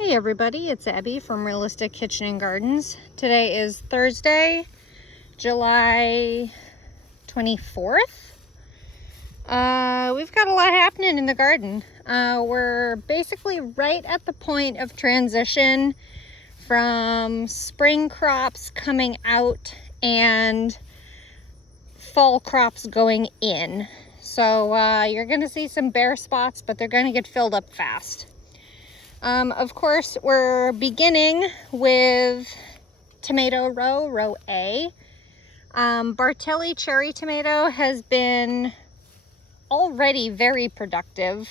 Hey everybody, it's Abby from Realistic Kitchen and Gardens. Today is Thursday, July 24th. We've got a lot happening in the garden. We're basically right at the point of transition from spring crops coming out and fall crops going in. So you're going to see some bare spots, but they're going to get filled up fast. Of course, we're beginning with tomato row A. Bartelli cherry tomato has been already very productive.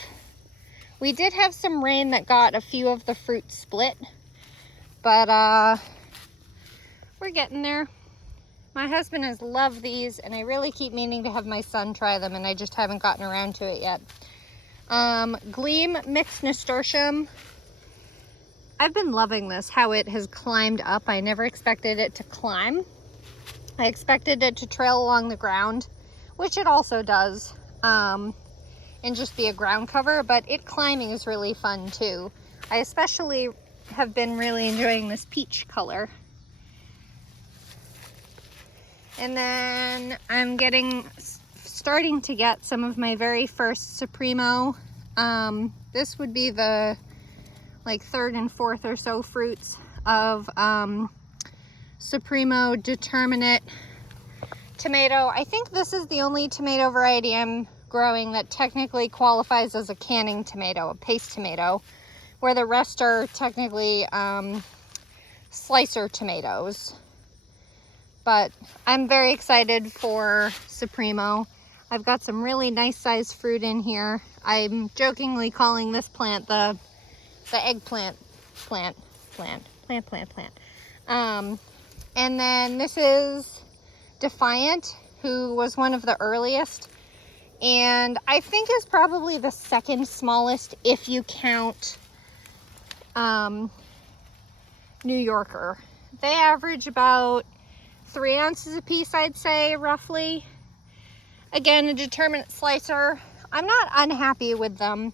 We did have some rain that got a few of the fruit split, but we're getting there. My husband has loved these, and I really keep meaning to have my son try them, and I just haven't gotten around to it yet. Gleam mixed nasturtium. I've been loving this, how it has climbed up. I never expected it to climb. I expected it to trail along the ground, which it also does, and just be a ground cover, but it climbing is really fun too. I especially have been really enjoying this peach color. And then I'm starting to get some of my very first Supremo. This would be the third and fourth or so fruits of Supremo Determinate tomato. I think this is the only tomato variety I'm growing that technically qualifies as a canning tomato, a paste tomato, where the rest are technically slicer tomatoes. But I'm very excited for Supremo. I've got some really nice sized fruit in here. I'm jokingly calling this plant the eggplant plant. And then this is Defiant, who was one of the earliest, and I think is probably the second smallest if you count New Yorker. They average about 3 ounces a piece, I'd say, roughly. Again, a determinate slicer. I'm not unhappy with them,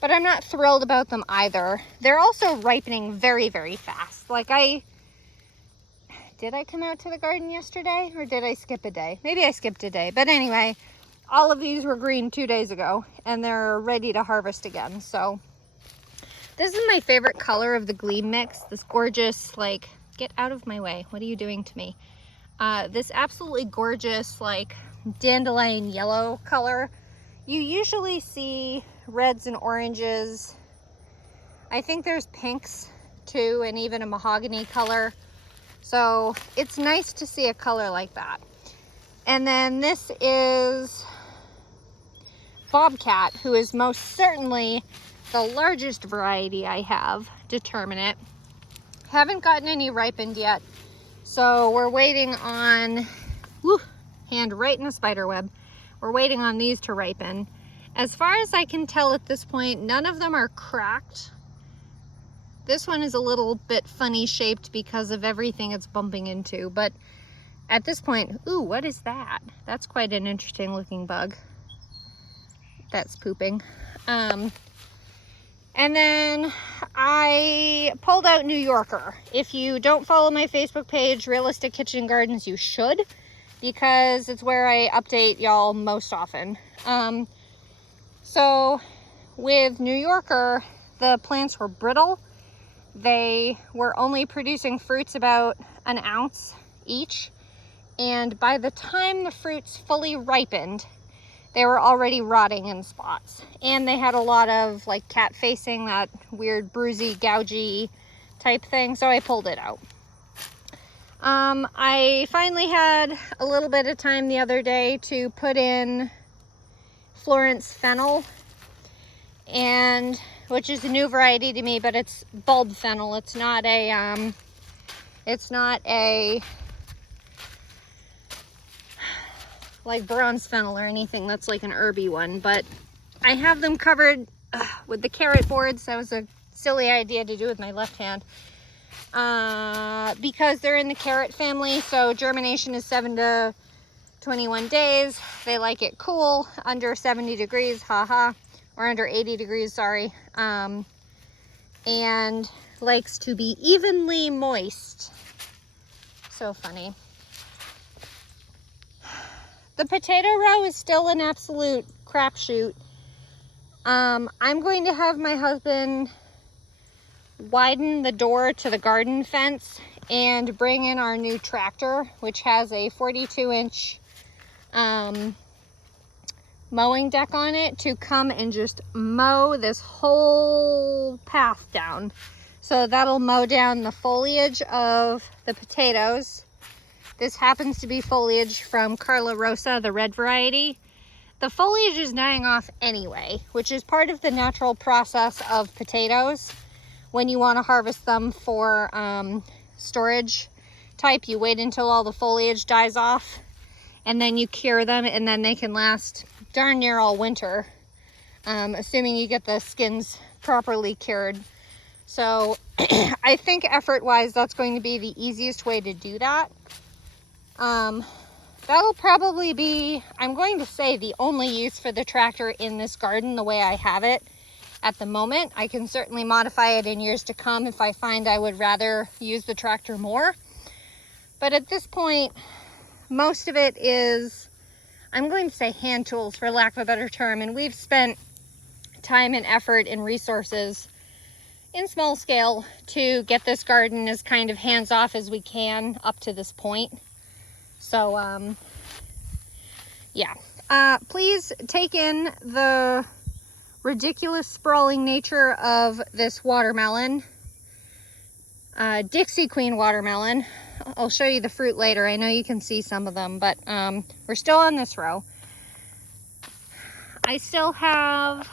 but I'm not thrilled about them either. They're also ripening very, very fast. Did I come out to the garden yesterday, or did I skip a day? Maybe I skipped a day, but anyway, all of these were green 2 days ago, and they're ready to harvest again. So this is my favorite color of the Gleam mix, this gorgeous, get out of my way, what are you doing to me? This absolutely gorgeous, dandelion yellow color. You usually see reds and oranges. I think there's pinks too, and even a mahogany color. So it's nice to see a color like that. And then this is Bobcat, who is most certainly the largest variety I have, Determinate. Haven't gotten any ripened yet, so we're waiting on, hand right in the spider web. We're waiting on these to ripen. As far as I can tell at this point, none of them are cracked. This one is a little bit funny shaped because of everything it's bumping into, but at this point, ooh, what is that? That's quite an interesting looking bug. That's pooping. And then I pulled out New Yorker. If you don't follow my Facebook page, Realistic Kitchen Gardens, you should, because it's where I update y'all most often. So with New Yorker, the plants were brittle. They were only producing fruits about an ounce each. And by the time the fruits fully ripened, they were already rotting in spots. And they had a lot of cat facing, that weird bruisey, gougey type thing. So I pulled it out. I finally had a little bit of time the other day to put in Florence fennel, and which is a new variety to me, but it's bulb fennel. It's not a bronze fennel or anything that's like an herby one, but I have them covered with the carrot boards. That was a silly idea to do with my left hand, because they're in the carrot family, so germination is 7 to 21 days. They like it cool, under 70 degrees, haha, or under 80 degrees, sorry. and likes to be evenly moist. So funny. The potato row is still an absolute crapshoot. I'm going to have my husband widen the door to the garden fence and bring in our new tractor, which has a 42-inch mowing deck on it, to come and just mow this whole path down. So that'll mow down the foliage of the potatoes. This happens to be foliage from Carla Rosa, the red variety. The foliage is dying off anyway, which is part of the natural process of potatoes. When you want to harvest them for storage type, you wait until all the foliage dies off, and then you cure them, and then they can last darn near all winter, assuming you get the skins properly cured. So I think effort-wise, that's going to be the easiest way to do that. That'll probably be, I'm going to say, the only use for the tractor in this garden the way I have it at the moment. I can certainly modify it in years to come if I find I would rather use the tractor more. But at this point, most of it is, I'm going to say, hand tools, for lack of a better term. And we've spent time and effort and resources in small scale to get this garden as kind of hands-off as we can up to this point. So, yeah. Please take in the ridiculous sprawling nature of this watermelon, Dixie Queen watermelon. I'll show you the fruit later. I know you can see some of them, but we're still on this row. I still have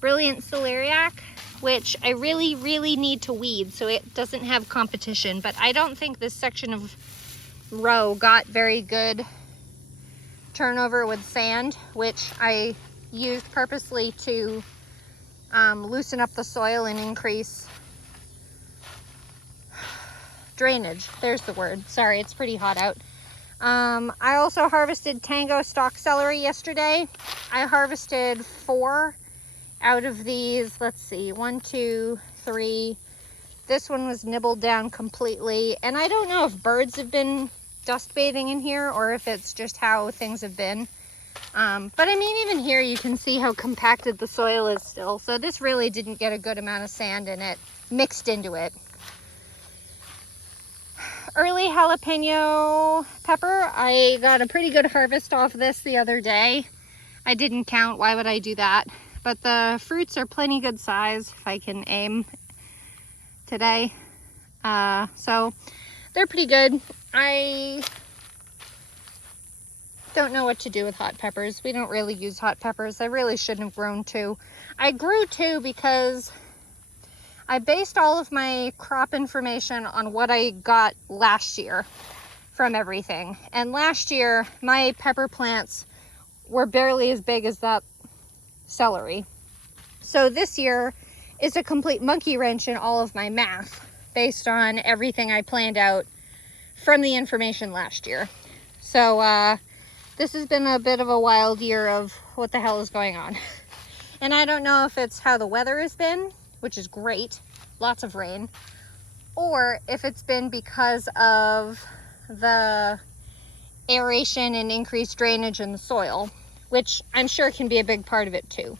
Brilliant Celeriac, which I really need to weed so it doesn't have competition, but I don't think this section of row got very good turnover with sand, which I used purposely to loosen up the soil and increase drainage. There's the word. Sorry, it's pretty hot out. I also harvested Tango stalk celery yesterday. I harvested 4 out of these. Let's see, 1, 2, 3. This one was nibbled down completely, and I don't know if birds have been dust bathing in here or if it's just how things have been. But I mean, even here you can see how compacted the soil is still. So this really didn't get a good amount of sand in it, mixed into it. Early jalapeno pepper. I got a pretty good harvest off this the other day. I didn't count, why would I do that? But the fruits are plenty good size, if I can aim today. So they're pretty good. I don't know what to do with hot peppers. We don't really use hot peppers. I really shouldn't have grown 2. I grew 2 because I based all of my crop information on what I got last year from everything. And last year, my pepper plants were barely as big as that celery. So this year is a complete monkey wrench in all of my math based on everything I planned out from the information last year. So this has been a bit of a wild year of what the hell is going on. And I don't know if it's how the weather has been, which is great, lots of rain, or if it's been because of the aeration and increased drainage in the soil, which I'm sure can be a big part of it too.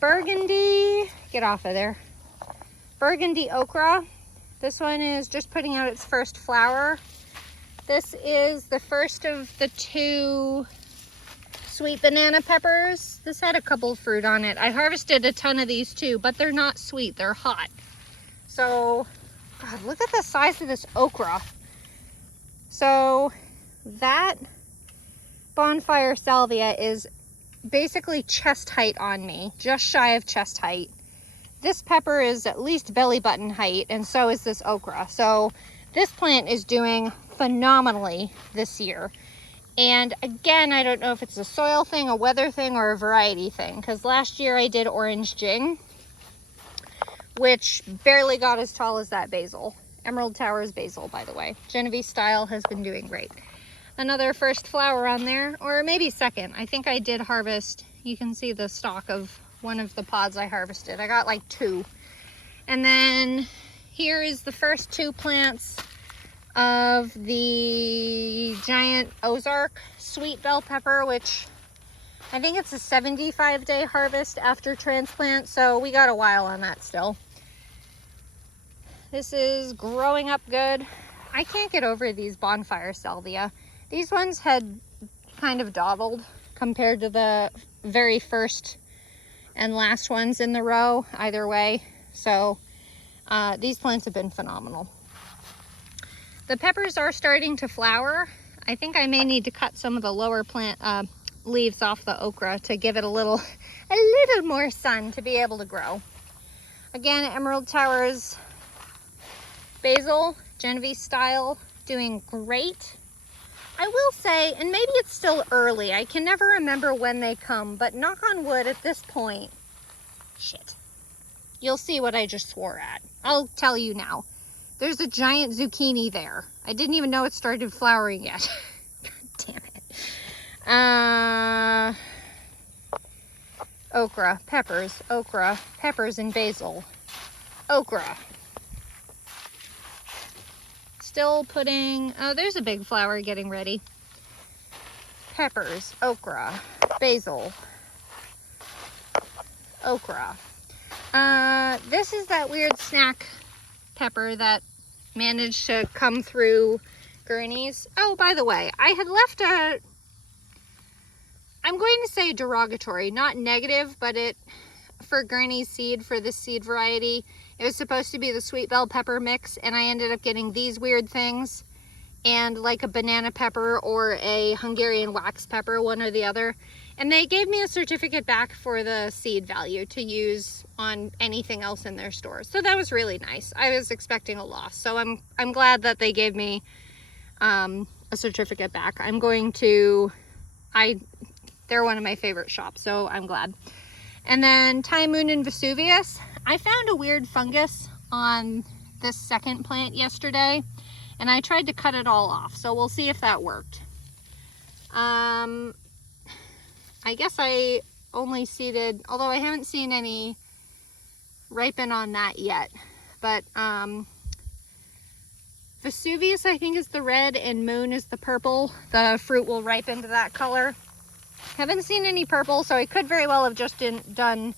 Burgundy, get off of there. Burgundy okra. This one is just putting out its first flower. This is the first of the 2 sweet banana peppers. This had a couple of fruit on it. I harvested a ton of these too, but they're not sweet, they're hot. So, God, look at the size of this okra. So that bonfire salvia is basically chest height on me, just shy of chest height. This pepper is at least belly button height, and so is this okra. So this plant is doing phenomenally this year. And again, I don't know if it's a soil thing, a weather thing, or a variety thing, because last year I did orange jing, which barely got as tall as that basil. Emerald Towers basil, by the way. Genovese style has been doing great. Another first flower on there, or maybe second. I think I did harvest, you can see the stalk of one of the pods I harvested. I got like 2. And then here is the first 2 plants of the giant Ozark sweet bell pepper, which I think it's a 75-day harvest after transplant, so we got a while on that still. This is growing up good. I can't get over these bonfire salvia. These ones had kind of dawdled compared to the very first and last ones in the row, either way. So these plants have been phenomenal. The peppers are starting to flower. I think I may need to cut some of the lower plant leaves off the okra to give it a little more sun to be able to grow. Again, Emerald Towers basil, Genovese style, doing great. I will say, and maybe it's still early, I can never remember when they come, but knock on wood at this point, shit, you'll see what I just swore at. I'll tell you now. There's a giant zucchini there. I didn't even know it started flowering yet. God damn it. Okra, peppers and basil. Okra. Still putting, oh, there's a big flower getting ready. Peppers, okra, basil, okra. This is that weird snack pepper that managed to come through Gurney's. Oh, by the way, I had left I'm going to say derogatory, not negative, but for Gurney's seed, for this seed variety, it was supposed to be the sweet bell pepper mix, and I ended up getting these weird things and like a banana pepper or a Hungarian wax pepper, one or the other. And they gave me a certificate back for the seed value to use on anything else in their stores. So that was really nice. I was expecting a loss. So I'm glad that they gave me a certificate back. They're one of my favorite shops, so I'm glad. And then Time Moon and Vesuvius. I found a weird fungus on this second plant yesterday, and I tried to cut it all off, so we'll see if that worked. I guess I only seeded, although I haven't seen any ripen on that yet, but Vesuvius I think is the red and Moon is the purple. The fruit will ripen to that color. Haven't seen any purple, so I could very well have just done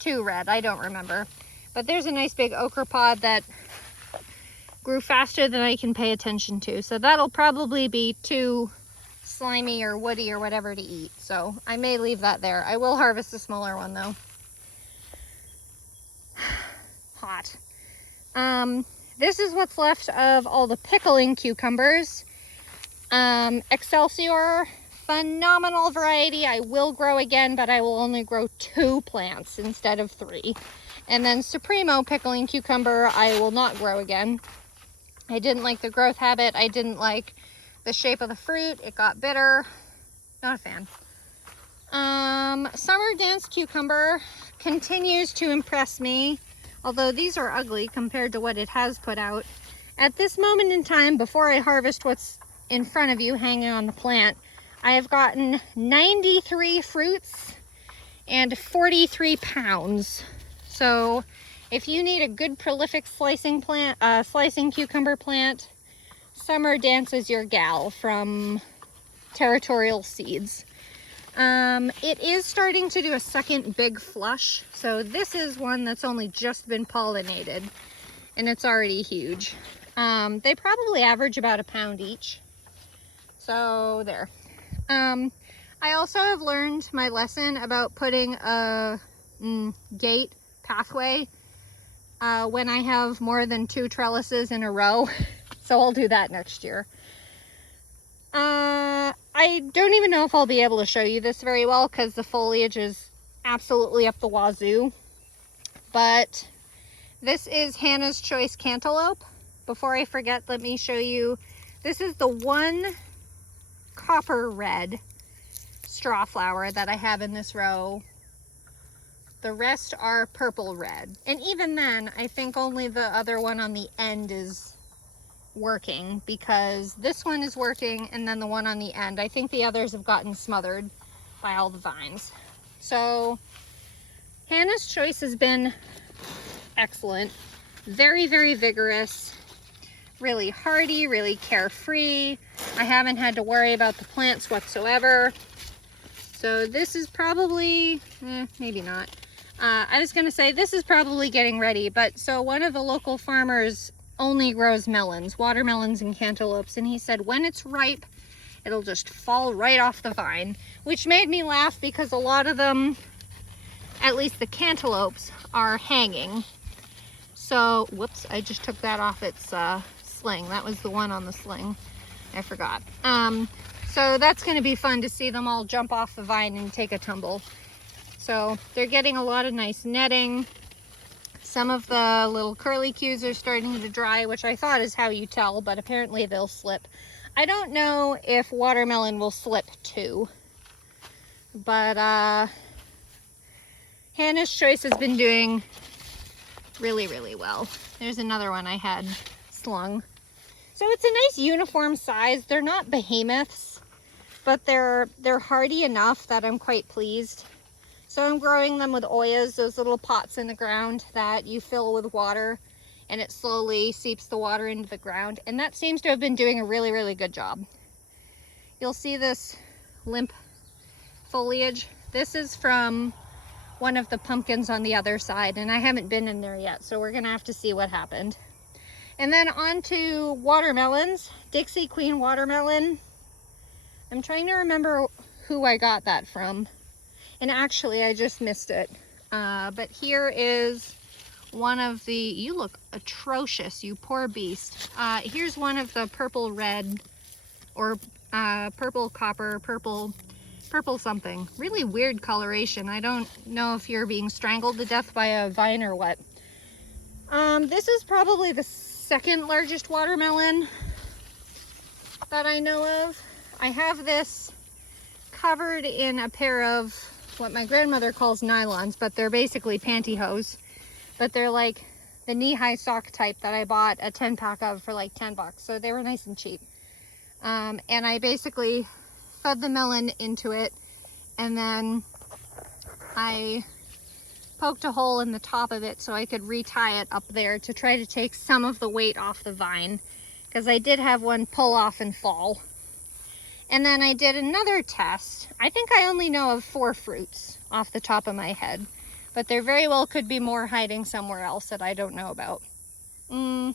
2 red. I don't remember. But there's a nice big okra pod that grew faster than I can pay attention to. So that'll probably be too slimy or woody or whatever to eat. So I may leave that there. I will harvest the smaller one though. Hot. This is what's left of all the pickling cucumbers. Excelsior. Phenomenal variety. I will grow again, but I will only grow 2 plants instead of 3. And then Supremo pickling cucumber, I will not grow again. I didn't like the growth habit. I didn't like the shape of the fruit. It got bitter. Not a fan. Summer Dance cucumber continues to impress me, although these are ugly compared to what it has put out. At this moment in time, before I harvest what's in front of you hanging on the plant, I have gotten 93 fruits and 43 pounds. So if you need a good prolific slicing cucumber plant, Summer Dance is your gal from Territorial Seeds. It is starting to do a second big flush. So this is one that's only just been pollinated and it's already huge. They probably average about a pound each. So there. I also have learned my lesson about putting a gate pathway when I have more than 2 trellises in a row. So I'll do that next year. I don't even know if I'll be able to show you this very well because the foliage is absolutely up the wazoo. But this is Hannah's Choice Cantaloupe. Before I forget, let me show you. This is the one copper red straw flower that I have in this row. The rest are purple red. And even then, I think only the other one on the end is working because this one is working and then the one on the end. I think the others have gotten smothered by all the vines. So Hannah's Choice has been excellent. Very, very vigorous. Really hardy, really carefree. I haven't had to worry about the plants whatsoever. So this is probably, maybe not. I was gonna say this is probably getting ready, but so one of the local farmers only grows melons, watermelons and cantaloupes, and he said when it's ripe, it'll just fall right off the vine, which made me laugh because a lot of them, at least the cantaloupes, are hanging. So, whoops, I just took that off its sling. That was the one on the sling. I forgot. So that's going to be fun to see them all jump off the vine and take a tumble. So they're getting a lot of nice netting. Some of the little curlicues are starting to dry, which I thought is how you tell, but apparently they'll slip. I don't know if watermelon will slip too, but Hannah's Choice has been doing really, really well. There's another one I had slung. So it's a nice uniform size. They're not behemoths, but they're hardy enough that I'm quite pleased. So I'm growing them with oyas, those little pots in the ground that you fill with water and it slowly seeps the water into the ground. And that seems to have been doing a really, really good job. You'll see this limp foliage. This is from one of the pumpkins on the other side, and I haven't been in there yet, so we're gonna have to see what happened. And then on to watermelons. Dixie Queen watermelon. I'm trying to remember who I got that from. And actually, I just missed it. But here is one of the, you look atrocious, you poor beast. Here's one of the purple red, or purple copper, purple something. Really weird coloration. I don't know if you're being strangled to death by a vine or what. This is probably the second largest watermelon that I know of. I have this covered in a pair of what my grandmother calls nylons, but they're basically pantyhose. But they're like the knee-high sock type that I bought a 10-pack of for like 10 bucks. So they were nice and cheap. And I basically fed the melon into it, and then I poked a hole in the top of it so I could retie it up there to try to take some of the weight off the vine, because I did have one pull off and fall. And then I did another test. I think I only know of 4 fruits off the top of my head, but there very well could be more hiding somewhere else that I don't know about. 4,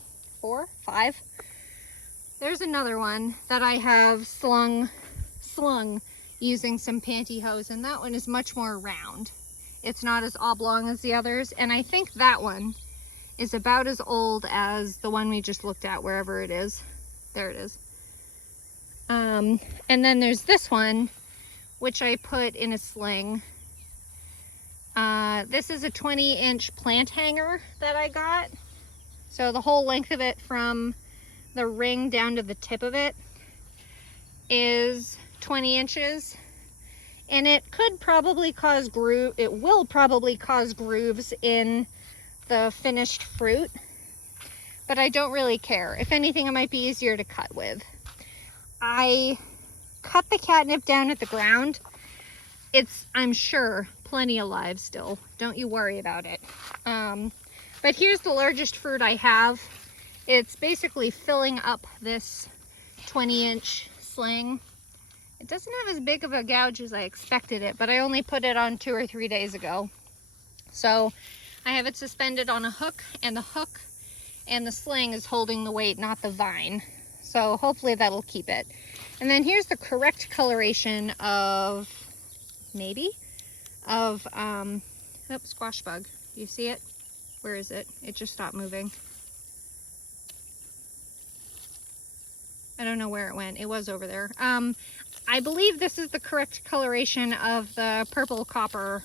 5. There's another one that I have slung using some pantyhose, and that one is much more round. It's not as oblong as the others, and I think that one is about as old as the one we just looked at, wherever it is. There it is. And then there's this one, which I put in a sling. This is a 20-inch plant hanger that I got. So the whole length of it from the ring down to the tip of it is 20 inches. And it could probably cause it will probably cause grooves in the finished fruit, but I don't really care. If anything, it might be easier to cut with. I cut the catnip down at the ground. It's, I'm sure, plenty alive still. Don't you worry about it. But here's the largest fruit I have. It's basically filling up this 20-inch sling. It doesn't have as big of a gouge as I expected it, but I only put it on 2 or 3 days ago. So I have it suspended on a hook, and the hook and the sling is holding the weight, not the vine. So hopefully that'll keep it. And then here's the correct coloration of, squash bug. Do you see it? Where is it? It just stopped moving. I don't know where it went. It was over there. I believe this is the correct coloration of the purple copper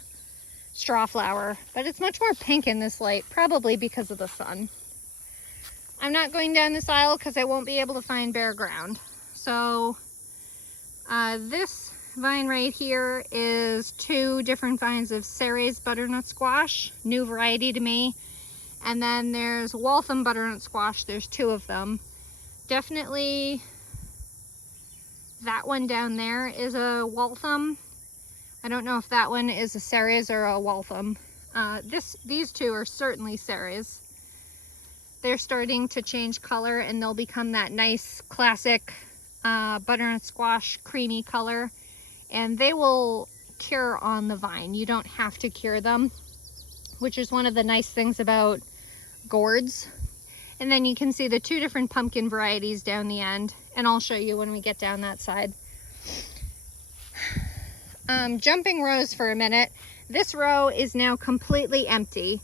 straw flower, but it's much more pink in this light, probably because of the sun. I'm not going down this aisle because I won't be able to find bare ground. So this vine right here is 2 different vines of Ceres butternut squash, new variety to me. And then there's Waltham butternut squash. There's 2 of them. Definitely that one down there is a Waltham. I don't know if that one is a Ceres or a Waltham. These two are certainly Ceres. They're starting to change color and they'll become that nice classic butternut squash creamy color, and they will cure on the vine. You don't have to cure them, which is one of the nice things about gourds. And then you can see the two different pumpkin varieties down the end, and I'll show you when we get down that side. Jumping rows for a minute. This row is now completely empty.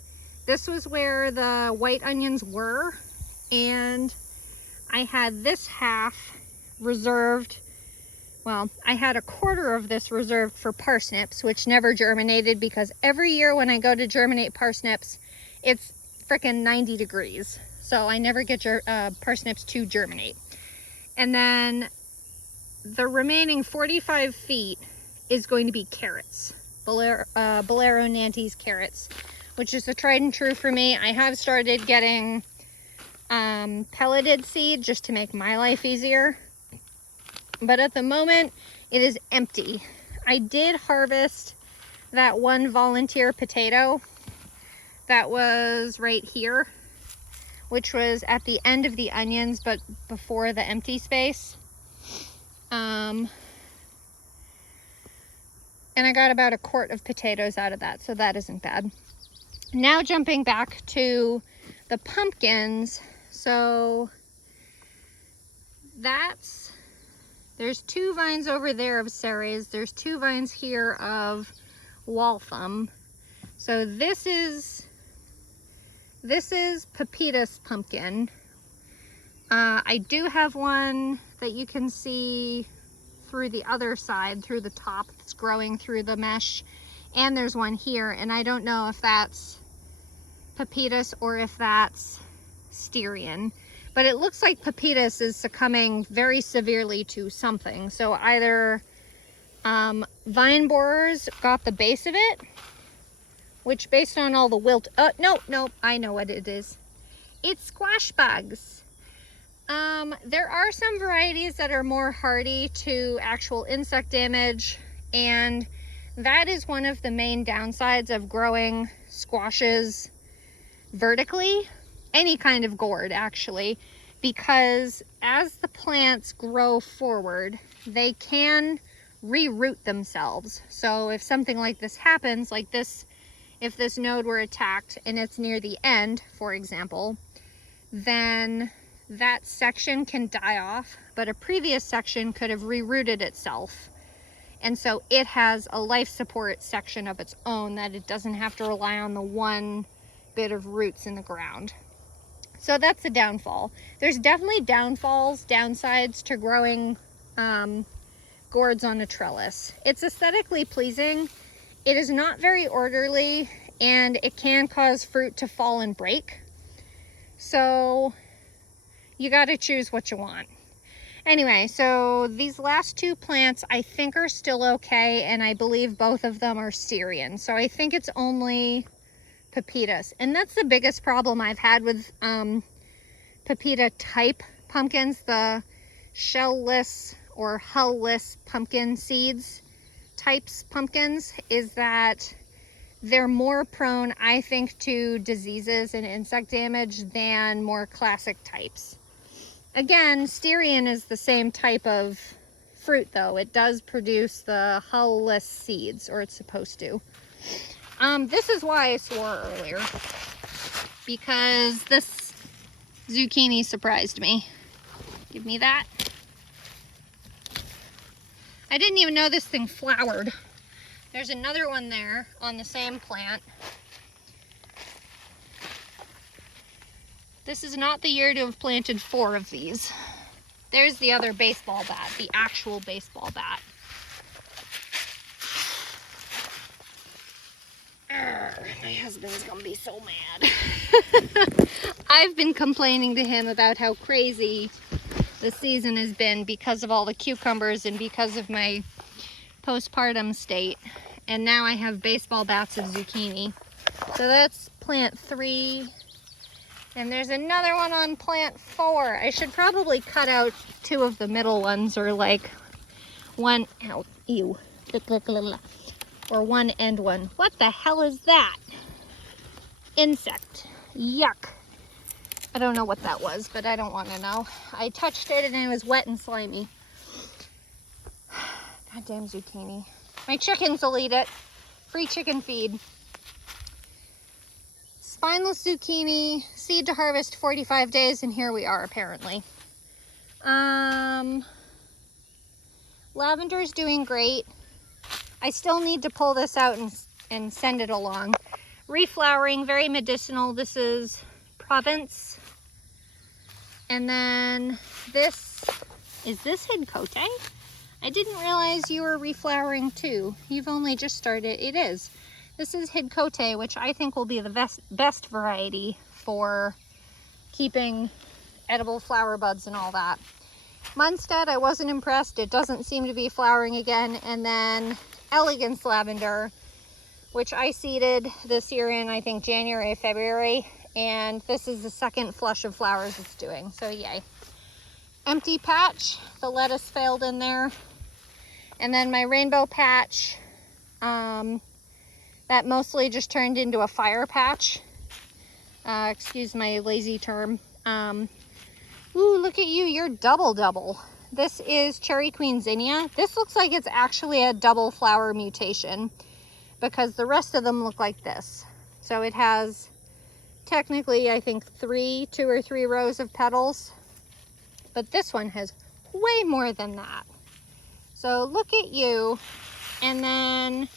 This was where the white onions were, and I had this half reserved. Well, I had a quarter of this reserved for parsnips, which never germinated because every year when I go to germinate parsnips, it's frickin' 90 degrees. So I never get parsnips to germinate. And then the remaining 45 feet is going to be carrots, Bolero Nantes carrots, which is a tried and true for me. I have started getting pelleted seed just to make my life easier. But at the moment, it is empty. I did harvest that one volunteer potato that was right here, which was at the end of the onions, but before the empty space. And I got about a quart of potatoes out of that, so that isn't bad. Now jumping back to the pumpkins. So there's two vines over there of Ceres. There's two vines here of Waltham. So this is Pepitas pumpkin. I do have one that you can see through the other side, through the top, that's growing through the mesh. And there's one here, and I don't know if that's Pepitas or if that's Styrian. But it looks like Pepitas is succumbing very severely to something. So either vine borers got the base of it, which based on all the wilt, no, I know what it is. It's squash bugs. There are some varieties that are more hardy to actual insect damage, and that is one of the main downsides of growing squashes vertically, any kind of gourd actually, because as the plants grow forward, they can reroot themselves. So if something like this happens, like this, if this node were attacked and it's near the end, for example, then that section can die off, but a previous section could have rerooted itself. And so it has a life support section of its own that it doesn't have to rely on the one bit of roots in the ground. So that's the downfall. There's definitely downsides to growing gourds on a trellis. It's aesthetically pleasing. It is not very orderly, and it can cause fruit to fall and break. So you got to choose what you want. Anyway, so these last two plants I think are still okay, and I believe both of them are Styrian. So I think it's only Pepitas. And that's the biggest problem I've had with Pepita type pumpkins, the shellless or hull-less pumpkin seeds types pumpkins, is that they're more prone, I think, to diseases and insect damage than more classic types. Again, Styrian is the same type of fruit though. It does produce the hull-less seeds, or it's supposed to. This is why I swore earlier, because this zucchini surprised me. Give me that. I didn't even know this thing flowered. There's another one there on the same plant. This is not the year to have planted 4 of these. There's the other baseball bat, the actual baseball bat. My husband's gonna be so mad. I've been complaining to him about how crazy the season has been because of all the cucumbers and because of my postpartum state. And now I have baseball bats of zucchini. So that's plant 3. And there's another one on plant 4. I should probably cut out 2 of the middle ones, or like one, ow, ew, or one end one. What the hell is that? insect. Yuck. I don't know what that was, but I don't want to know. I touched it and it was wet and slimy. Goddamn zucchini. My chickens will eat it. Free chicken feed. Spineless zucchini, seed to harvest 45 days, and here we are apparently. Lavender's doing great. I still need to pull this out and send it along. Reflowering, very medicinal. This is Provence. And then this, is this Hidcote? I didn't realize you were reflowering too. You've only just started. It is. This is Hidcote, which I think will be the best variety for keeping edible flower buds and all that. Munstead, I wasn't impressed. It doesn't seem to be flowering again. And then Elegance Lavender, which I seeded this year in, I think, January, February. And this is the second flush of flowers it's doing, so yay. Empty patch, the lettuce failed in there. And then my rainbow patch, that mostly just turned into a fire patch. Excuse my lazy term. Ooh, look at you, you're double. This is Cherry Queen Zinnia. This looks like it's actually a double flower mutation because the rest of them look like this. So it has technically, I think, 2 or 3 rows of petals, but this one has way more than that. So look at you. And then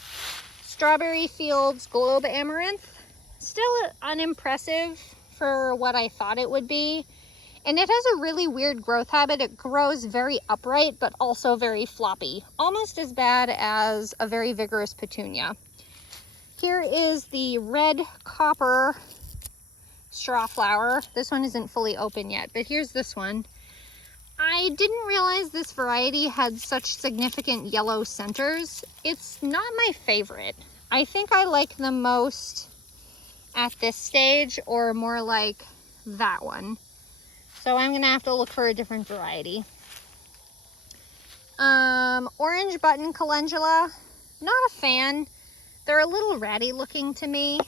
Strawberry Fields Globe Amaranth, still unimpressive for what I thought it would be. And it has a really weird growth habit. It grows very upright, but also very floppy, almost as bad as a very vigorous petunia. Here is the red copper straw flower. This one isn't fully open yet, but here's this one. I didn't realize this variety had such significant yellow centers. It's not my favorite. I think I like them most at this stage, or more like that one. So I'm gonna have to look for a different variety. Orange button calendula, not a fan. They're a little ratty looking to me.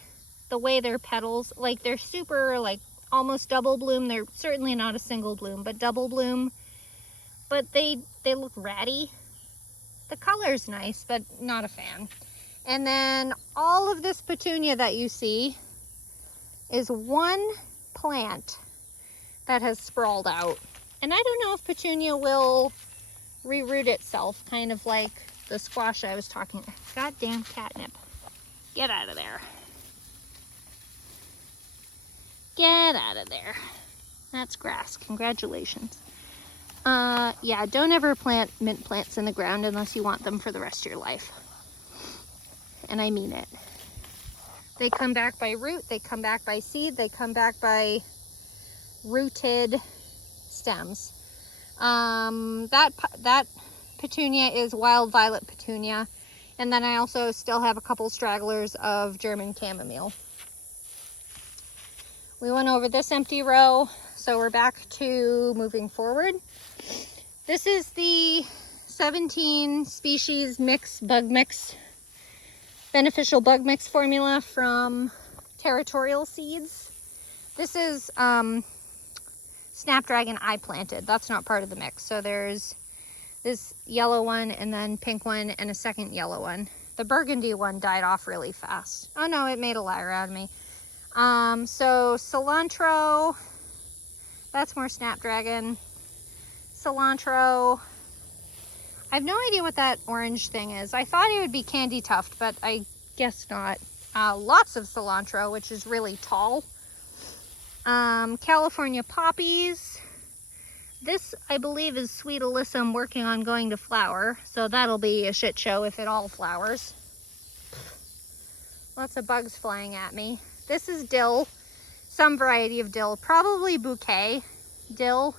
The way their petals, like they're super, like almost double bloom. They're certainly not a single bloom, but double bloom. But they look ratty. The color's nice, but not a fan. And then all of this petunia that you see is one plant that has sprawled out. And I don't know if petunia will reroot itself, kind of like the squash I was talking about. Goddamn catnip. Get out of there. Get out of there. That's grass. Congratulations. Yeah, don't ever plant mint plants in the ground unless you want them for the rest of your life. And I mean it. They come back by root, they come back by seed, they come back by rooted stems. That petunia is wild violet petunia. And then I also still have a couple stragglers of German chamomile. We went over this empty row, so we're back to moving forward. This is the 17 species bug mix, beneficial bug mix formula from Territorial Seeds. This is Snapdragon I planted. That's not part of the mix. So there's this yellow one and then pink one and a second yellow one. The burgundy one died off really fast. Oh no, it made a liar out of me. So cilantro, that's more Snapdragon. Cilantro, I have no idea what that orange thing is. I thought it would be Candy Tuft, but I guess not. Lots of cilantro, which is really tall. California poppies. This, I believe, is Sweet Alyssum working on going to flower, so that'll be a shit show if it all flowers. Lots of bugs flying at me. This is dill, some variety of dill, probably bouquet dill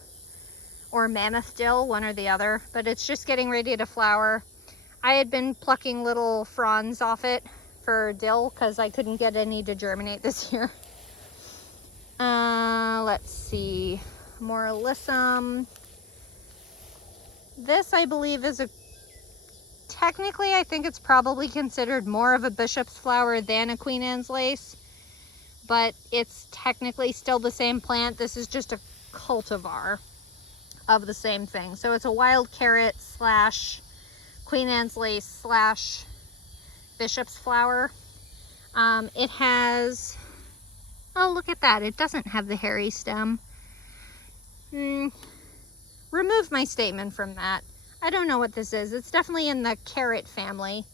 or mammoth dill, one or the other, but it's just getting ready to flower. I had been plucking little fronds off it for dill because I couldn't get any to germinate this year. Let's see, more alyssum. This, I believe, is technically, I think it's probably considered more of a bishop's flower than a Queen Anne's lace. but it's technically still the same plant. This is just a cultivar of the same thing. So it's a wild carrot slash Queen Anne's lace slash bishop's flower. It has, oh, look at that. It doesn't have the hairy stem. Remove my statement from that. I don't know what this is. It's definitely in the carrot family,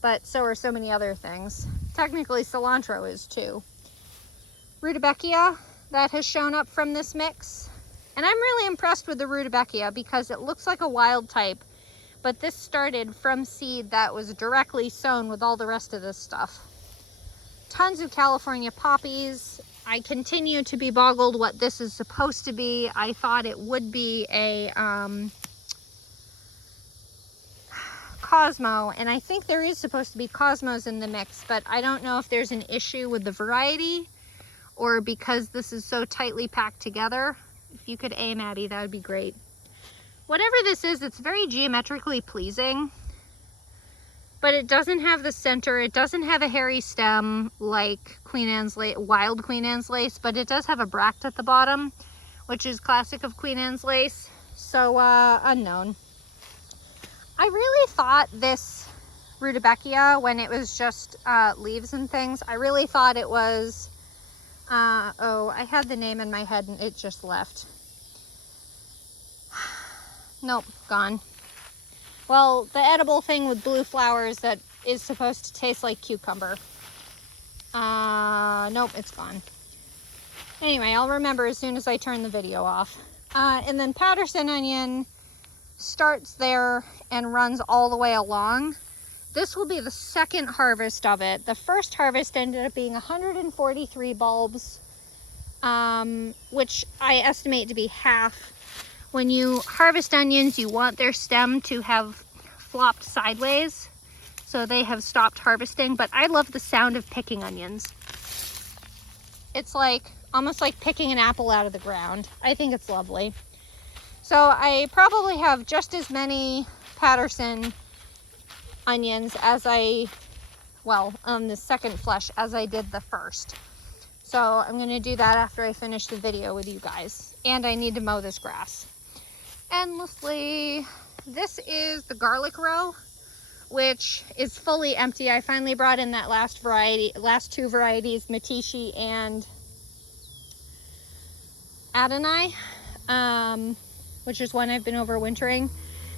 but so are so many other things. Technically cilantro is too. Rudbeckia that has shown up from this mix. And I'm really impressed with the Rudbeckia because it looks like a wild type, but this started from seed that was directly sown with all the rest of this stuff. Tons of California poppies. I continue to be boggled what this is supposed to be. I thought it would be a Cosmo, and I think there is supposed to be Cosmos in the mix, but I don't know if there's an issue with the variety or because this is so tightly packed together. If you could aim, Addie, that would be great. Whatever this is, it's very geometrically pleasing, but it doesn't have the center. It doesn't have a hairy stem like Queen Anne's lace, wild Queen Anne's lace, but it does have a bract at the bottom, which is classic of Queen Anne's lace. So unknown. I really thought this Rudbeckia, when it was just leaves and things, I really thought it was, oh, I had the name in my head and it just left. Nope, gone. Well, the edible thing with blue flowers that is supposed to taste like cucumber. Nope, it's gone. Anyway, I'll remember as soon as I turn the video off. And then Patterson onion starts there and runs all the way along. This will be the second harvest of it. The first harvest ended up being 143 bulbs, which I estimate to be half. When you harvest onions, you want their stem to have flopped sideways, so they have stopped harvesting, but I love the sound of picking onions. It's like almost like picking an apple out of the ground. I think it's lovely. So I probably have just as many Patterson onions as on the second flush as I did the first. So I'm going to do that after I finish the video with you guys. And I need to mow this grass endlessly. This is the garlic row, which is fully empty. I finally brought in that last two varieties, Matishi and Adonai, which is one I've been overwintering.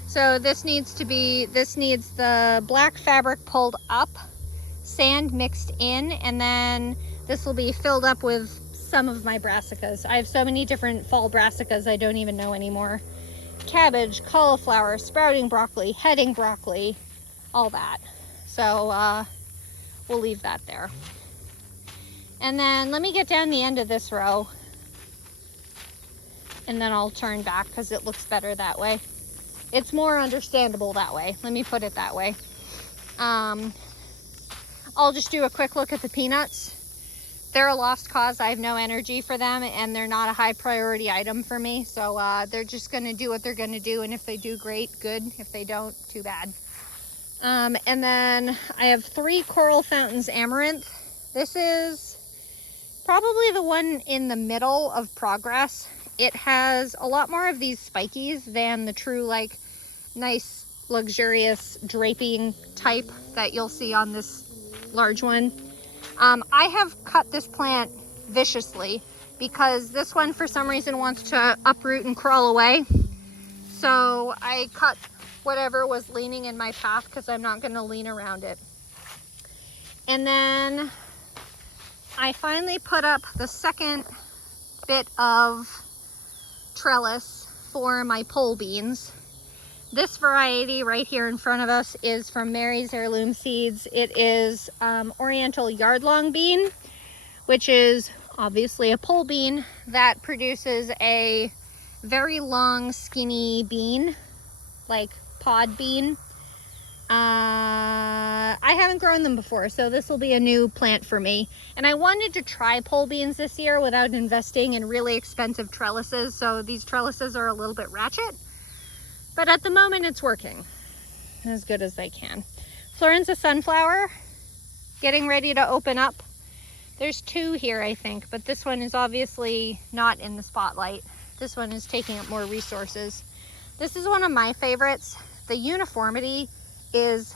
So this needs the black fabric pulled up, sand mixed in, and then this will be filled up with some of my brassicas. I have so many different fall brassicas I don't even know anymore. Cabbage, cauliflower, sprouting broccoli, heading broccoli, all that. So we'll leave that there. And then let me get down the end of this row, and then I'll turn back because it looks better that way. It's more understandable that way. Let me put it that way. I'll just do a quick look at the peanuts. They're a lost cause. I have no energy for them, and they're not a high priority item for me. So they're just going to do what they're going to do. And if they do, great, good. If they don't, too bad. And then I have 3 Coral Fountains Amaranth. This is probably the one in the middle of progress. It has a lot more of these spikies than the true, like, nice, luxurious draping type that you'll see on this large one. I have cut this plant viciously because this one for some reason wants to uproot and crawl away. So I cut whatever was leaning in my path because I'm not going to lean around it. And then I finally put up the second bit of trellis for my pole beans. This variety right here in front of us is from Mary's Heirloom Seeds. It is Oriental Yardlong bean, which is obviously a pole bean that produces a very long, skinny bean, like pod bean. I haven't grown them before, so this will be a new plant for me. And I wanted to try pole beans this year without investing in really expensive trellises, so these trellises are a little bit ratchet. But at the moment, it's working as good as they can. Florenza sunflower, getting ready to open up. There's two here, I think, but this one is obviously not in the spotlight. This one is taking up more resources. This is one of my favorites. The uniformity is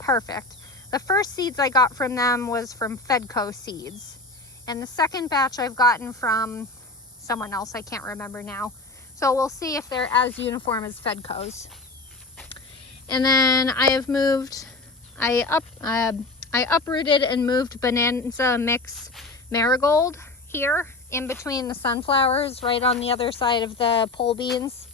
perfect. The first seeds I got from them was from Fedco Seeds. And the second batch I've gotten from someone else, I can't remember now. So we'll see if they're as uniform as Fedco's. And then I have moved, I uprooted and moved Bonanza Mix Marigold here in between the sunflowers, right on the other side of the pole beans.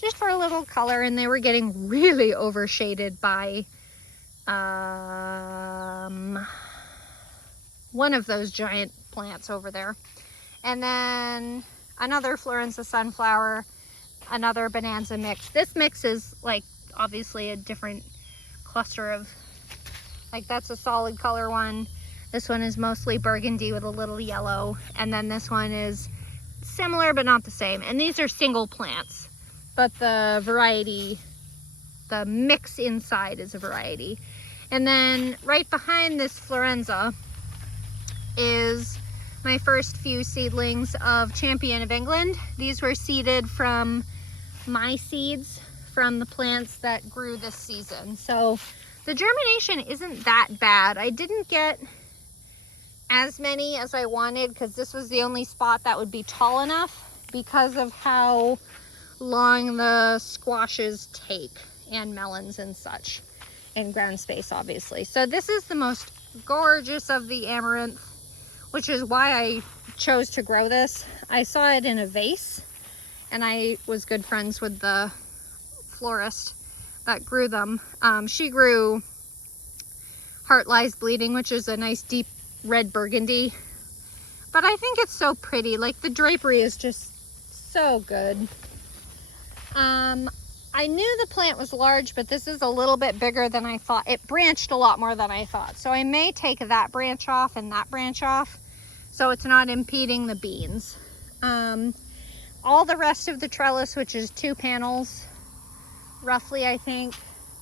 Just for a little color, and they were getting really overshaded by one of those giant plants over there. And then another Florenza sunflower, another Bonanza mix. This mix is like obviously a different cluster of, like that's a solid color one. This one is mostly burgundy with a little yellow. And then this one is similar but not the same. And these are single plants, but the variety, the mix inside is a variety. And then right behind this Florenza is my first few seedlings of Champion of England. These were seeded from my seeds from the plants that grew this season. So the germination isn't that bad. I didn't get as many as I wanted because this was the only spot that would be tall enough because of how long the squashes take and melons and such, and ground space obviously. So this is the most gorgeous of the amaranth, which is why I chose to grow this. I saw it in a vase and I was good friends with the florist that grew them. She grew Heart Lies Bleeding, which is a nice deep red burgundy, but I think it's so pretty. Like the drapery is just so good. I knew the plant was large, but this is a little bit bigger than I thought. It branched a lot more than I thought. So I may take that branch off and that branch off so it's not impeding the beans. All the rest of the trellis, which is 2 panels, roughly I think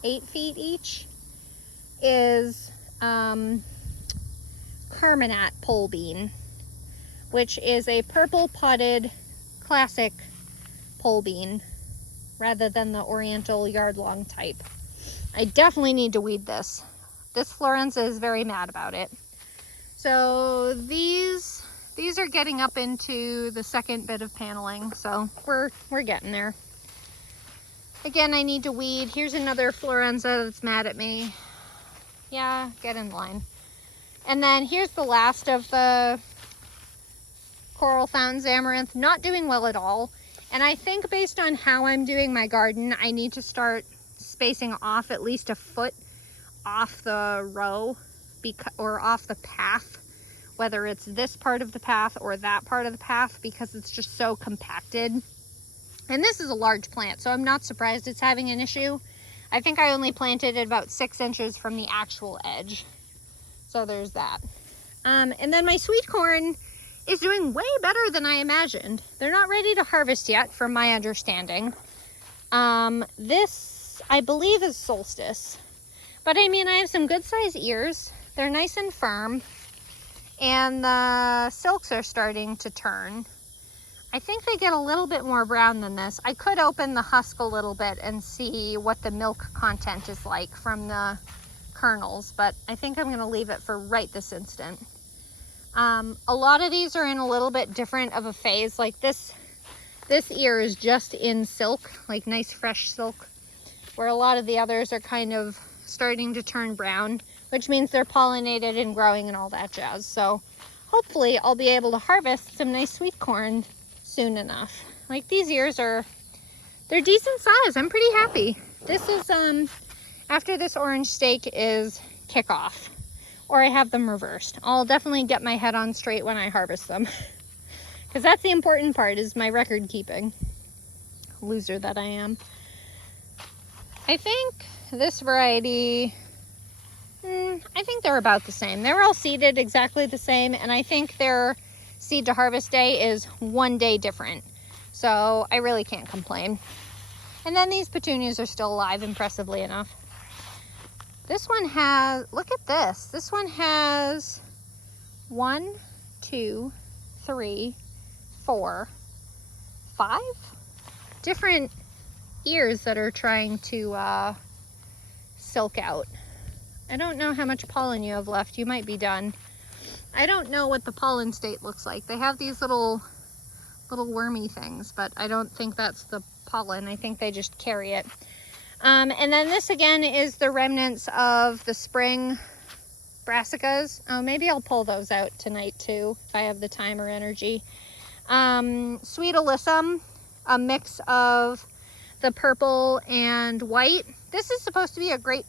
8 feet each, is Kermanat pole bean, which is a purple potted classic pole bean rather than the oriental yard long type. I definitely need to weed this. This Florenza is very mad about it. So these are getting up into the second bit of paneling, so we're getting there. Again, I need to weed. Here's another Florenza that's mad at me. Yeah, get in line. And then here's the last of the Coral Fountains Amaranth, not doing well at all. And I think based on how I'm doing my garden, I need to start spacing off at least a foot off the row or off the path, whether it's this part of the path or that part of the path, because it's just so compacted. And this is a large plant, so I'm not surprised it's having an issue. I think I only planted it about 6 inches from the actual edge. So there's that. And then my sweet corn is doing way better than I imagined. They're not ready to harvest yet, from my understanding. This, I believe, is Solstice. But I mean, I have some good size ears. They're nice and firm. And the silks are starting to turn. I think they get a little bit more brown than this. I could open the husk a little bit and see what the milk content is like from the kernels, but I think I'm gonna leave it for right this instant. A lot of these are in a little bit different of a phase. Like this ear is just in silk, like nice fresh silk, where a lot of the others are kind of starting to turn brown, which means they're pollinated and growing and all that jazz. So hopefully I'll be able to harvest some nice sweet corn soon enough. Like these ears they're decent size. I'm pretty happy. This is after this orange steak is kickoff, or I have them reversed. I'll definitely get my head on straight when I harvest them, because that's the important part, is my record keeping. Loser that I am. I think this variety, I think they're about the same. They're all seeded exactly the same, and I think their seed to harvest day is 1 day different. So I really can't complain. And then these petunias are still alive, impressively enough. This one has, look at this. This one has 1, 2, 3, 4, 5 different ears that are trying to silk out. I don't know how much pollen you have left. You might be done. I don't know what the pollen state looks like. They have these little wormy things, but I don't think that's the pollen. I think they just carry it. And then this again is the remnants of the spring brassicas. Oh, maybe I'll pull those out tonight too, if I have the time or energy. Sweet alyssum, a mix of the purple and white. This is supposed to be a great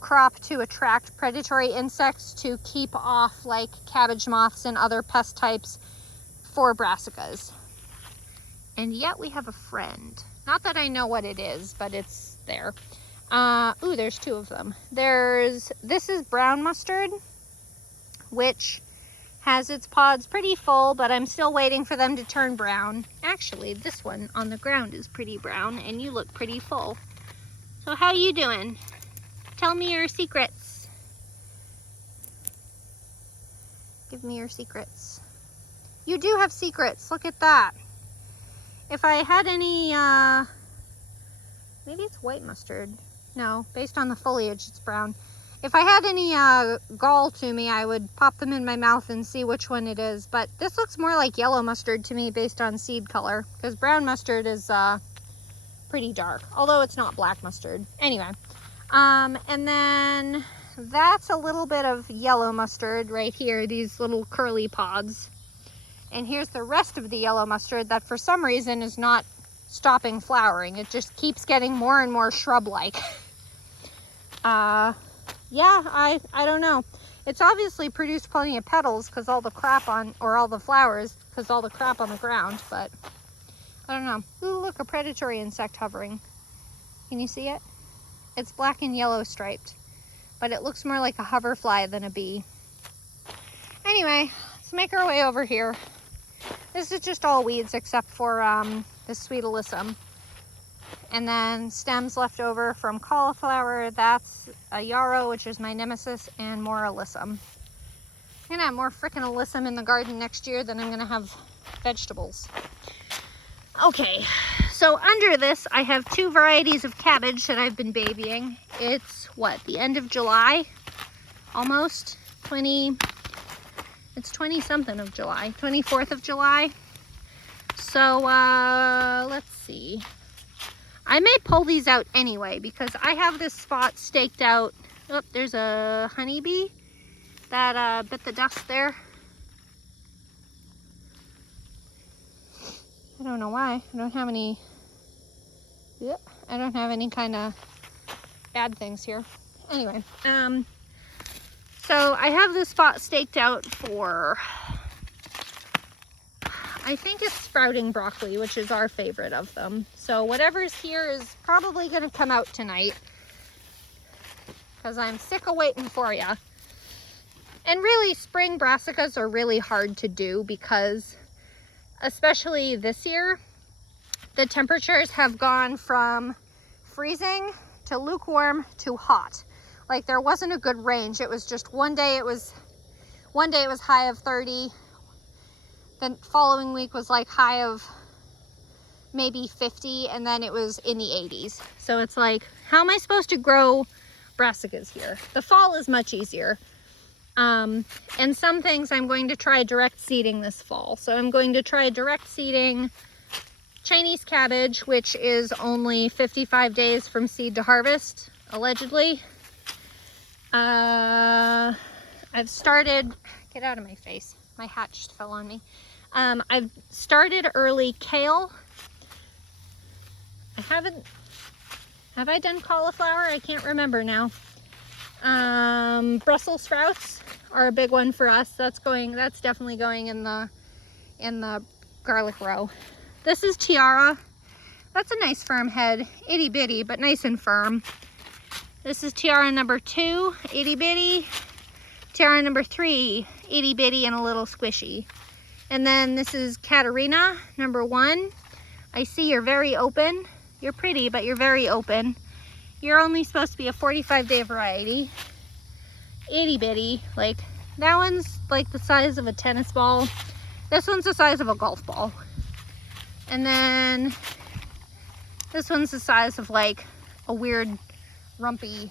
crop to attract predatory insects, to keep off like cabbage moths and other pest types for brassicas. And yet we have a friend. Not that I know what it is, but it's there. Ooh, there's 2 of them. This is brown mustard, which has its pods pretty full, but I'm still waiting for them to turn brown. Actually, this one on the ground is pretty brown, and you look pretty full. So how you doing? Tell me your secrets. Give me your secrets. You do have secrets, look at that. If I had any, maybe it's white mustard. No, based on the foliage, it's brown. If I had any gall to me, I would pop them in my mouth and see which one it is. But this looks more like yellow mustard to me based on seed color, because brown mustard is pretty dark, although it's not black mustard. Anyway, and then that's a little bit of yellow mustard right here, these little curly pods. And here's the rest of the yellow mustard that for some reason is not stopping flowering. It just keeps getting more and more shrub-like. Yeah, I don't know. It's obviously produced plenty of petals because all the crap on, or all the flowers, because all the crap on the ground, but I don't know. Ooh, look, a predatory insect hovering. Can you see it? It's black and yellow striped, but it looks more like a hoverfly than a bee. Anyway, let's make our way over here. This is just all weeds except for the sweet alyssum. And then stems left over from cauliflower. That's a yarrow, which is my nemesis, and more alyssum. I'm gonna have more frickin' alyssum in the garden next year than I'm gonna have vegetables. Okay, so under this I have 2 varieties of cabbage that I've been babying. It's what, the end of July? Almost? It's 20 something of July, 24th of July. So let's see. I may pull these out anyway because I have this spot staked out. Oh, there's a honeybee that bit the dust there. I don't know why. I don't have any. Yep, I don't have any kind of bad things here. Anyway, so I have this spot staked out for, I think it's sprouting broccoli, which is our favorite of them. So whatever's here is probably going to come out tonight because I'm sick of waiting for you. And really, spring brassicas are really hard to do because, especially this year, the temperatures have gone from freezing to lukewarm to hot. Like there wasn't a good range. It was just one day it was high of 30. The following week was like high of maybe 50, and then it was in the 80s. So it's like, how am I supposed to grow brassicas here? The fall is much easier. And some things I'm going to try direct seeding this fall. So I'm going to try direct seeding Chinese cabbage, which is only 55 days from seed to harvest, allegedly. I've started, get out of my face, my hat just fell on me. I've started early kale. Have I done cauliflower? I can't remember now. Brussels sprouts are a big one for us. That's definitely going in the garlic row. This is Tiara. That's a nice firm head, itty bitty, but nice and firm. This is Tiara number 2, itty bitty. Tiara number 3, itty bitty and a little squishy. And then this is Katerina number 1. I see you're very open. You're pretty, but you're very open. you're only supposed to be a 45-day variety. Itty bitty, like that one's like the size of a tennis ball. This one's the size of a golf ball. And then this one's the size of like a weird rumpy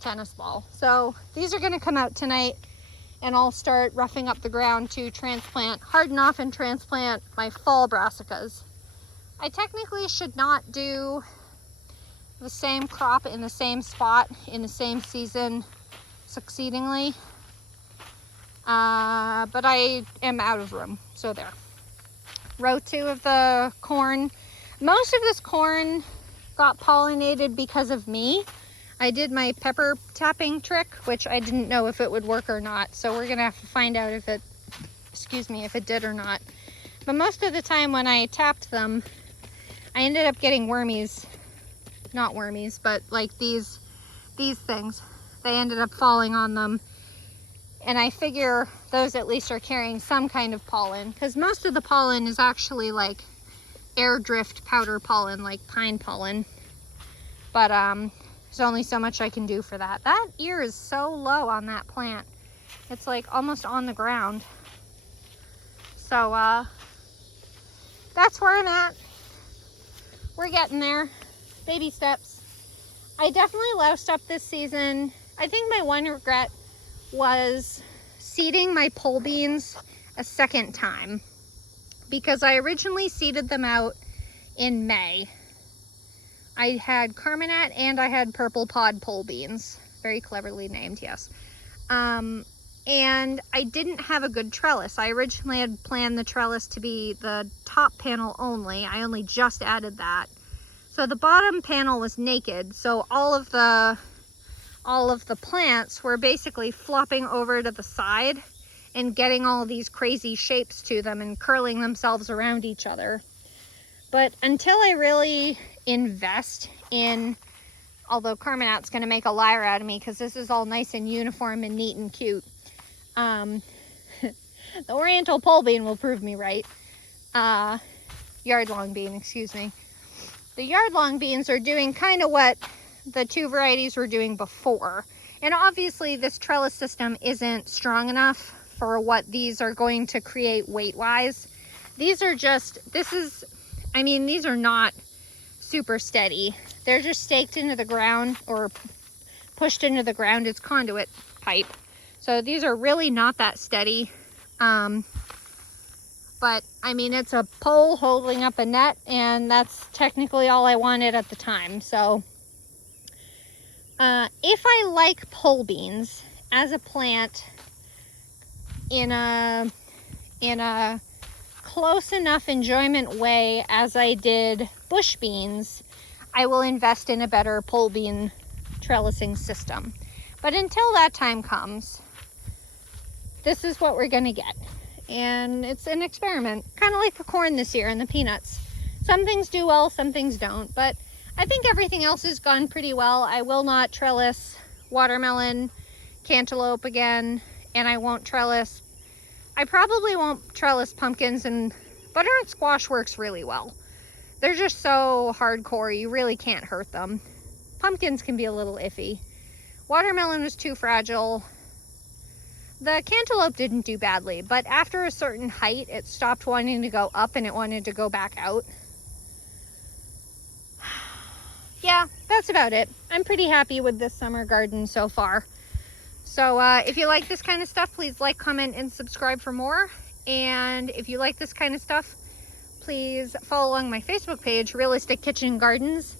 tennis ball. So these are gonna come out tonight, and I'll start roughing up the ground to transplant, harden off and transplant my fall brassicas. I technically should not do the same crop in the same spot in the same season succeedingly, but I am out of room, so there. Row 2 of the corn. Most of this corn got pollinated because of me. I did my pepper tapping trick, which I didn't know if it would work or not, so we're gonna have to find out if it, if it did or not. But most of the time when I tapped them, I ended up getting wormies. Not wormies, but like these things. They ended up falling on them, and I figure those at least are carrying some kind of pollen, because most of the pollen is actually like air drift powder pollen, like pine pollen. But there's only so much I can do for that. That ear is so low on that plant. It's like almost on the ground. So that's where I'm at. We're getting there. Baby steps. I definitely loused up this season. I think my one regret was seeding my pole beans a second time, because I originally seeded them out in May. I had Carmenet and I had purple pod pole beans, very cleverly named, yes. And I didn't have a good trellis. I originally had planned the trellis to be the top panel only. I only just added that. So the bottom panel was naked, so all of the plants were basically flopping over to the side and getting all these crazy shapes to them and curling themselves around each other. But until I really invest in, although Carmenet's gonna make a liar out of me because this is all nice and uniform and neat and cute. The Oriental pole bean will prove me right. Yard long bean, excuse me. The yard long beans are doing kind of what the two varieties were doing before. And obviously this trellis system isn't strong enough for what these are going to create weight-wise. These are just, these are not super steady. They're just staked into the ground or pushed into the ground. It's conduit pipe. So these are really not that steady. But I mean, it's a pole holding up a net, and that's technically all I wanted at the time. So if I like pole beans as a plant in a close enough enjoyment way as I did bush beans, I will invest in a better pole bean trellising system. But until that time comes, this is what we're gonna get. And it's an experiment, kind of like the corn this year and the peanuts. Some things do well, some things don't, but I think everything else has gone pretty well. I will not trellis watermelon, cantaloupe again, and I probably won't trellis pumpkins, and butternut squash works really well. They're just so hardcore, you really can't hurt them. Pumpkins can be a little iffy. Watermelon was too fragile. The cantaloupe didn't do badly, but after a certain height, it stopped wanting to go up and it wanted to go back out. Yeah, that's about it. I'm pretty happy with this summer garden so far. So if you like this kind of stuff, please like, comment, and subscribe for more. And if you like this kind of stuff, please follow along my Facebook page, Realistic Kitchen Gardens.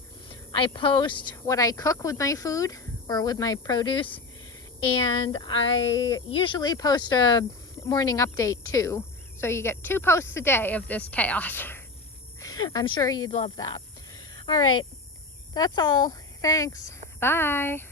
I post what I cook with my food or with my produce. And I usually post a morning update too. So you get 2 posts a day of this chaos. I'm sure you'd love that. All right, that's all. Thanks. Bye.